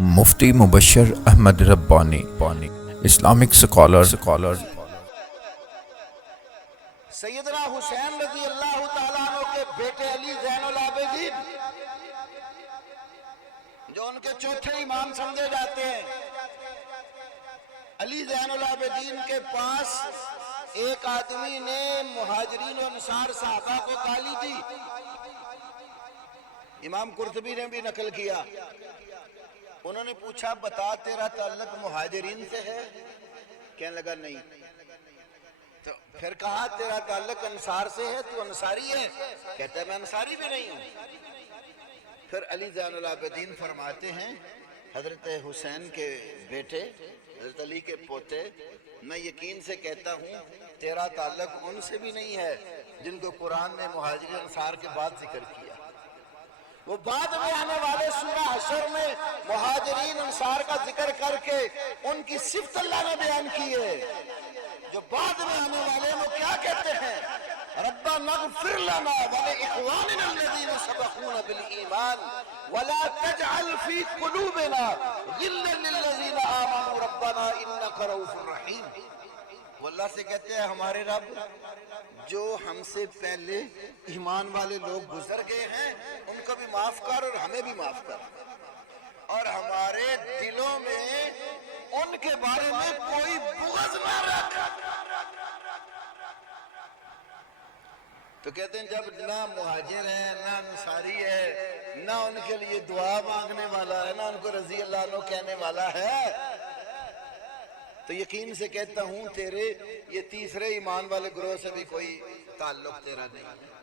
مفتی مبشر احمد ربانی Islamic scholar سیدنا حسین رضی اللہ تعالیٰ عنہ کے بیٹے علی زین العابدین جو ان کے چوتھے امام سمجھے جاتے ہیں، علی زین العابدین کے پاس ایک آدمی نے مہاجرین و انصار صحابہ کو گالی دی۔ امام قرطبی نے بھی نقل کیا۔ انہوں نے پوچھا بتا تیرا تعلق مہاجرین سے ہے؟ کہنے لگا نہیں۔ تو پھر کہا تیرا تعلق انصار سے ہے، تو انصاری ہے؟ کہتا ہے میں انصاری بھی نہیں ہوں۔ پھر علی زین العابدین فرماتے ہیں حضرت حسین کے بیٹے حضرت علی کے پوتے، میں یقین سے کہتا ہوں تیرا تعلق ان سے بھی نہیں ہے جن کو قرآن نے مہاجرین انصار کے بعد ذکر کیا۔ وہ بعد میں آنے والے سورہ حشر میں مہاجرین انصار کا ذکر کر کے ان کی صفت اللہ نے بیان کی ہے۔ جو بعد میں آنے والے وہ کیا کہتے ہیں؟ ربنا اغفر لنا ولإخواننا الذين سبقونا بالإيمان ولا تجعل في قلوبنا غلا للذين آمنوا ربنا إنك رؤوف رحيم۔ وہ اللہ سے کہتے ہیں ہمارے رب جو ہم سے پہلے ایمان والے لوگ گزر گئے ہیں ان کو بھی معاف کر اور ہمیں بھی معاف کر، اور ہمارے دلوں میں ان کے بارے میں کوئی بغض نہ رکھ۔ تو کہتے ہیں جب نہ مہاجر ہے نہ انصاری ہے، نہ ان کے لیے دعا مانگنے والا ہے، نہ ان کو رضی اللہ عنہ کہنے والا ہے، تو یقین سے کہتا ہوں تیرے یہ تیسرے ایمان والے گروہ سے بھی کوئی تعلق تیرا نہیں ہے۔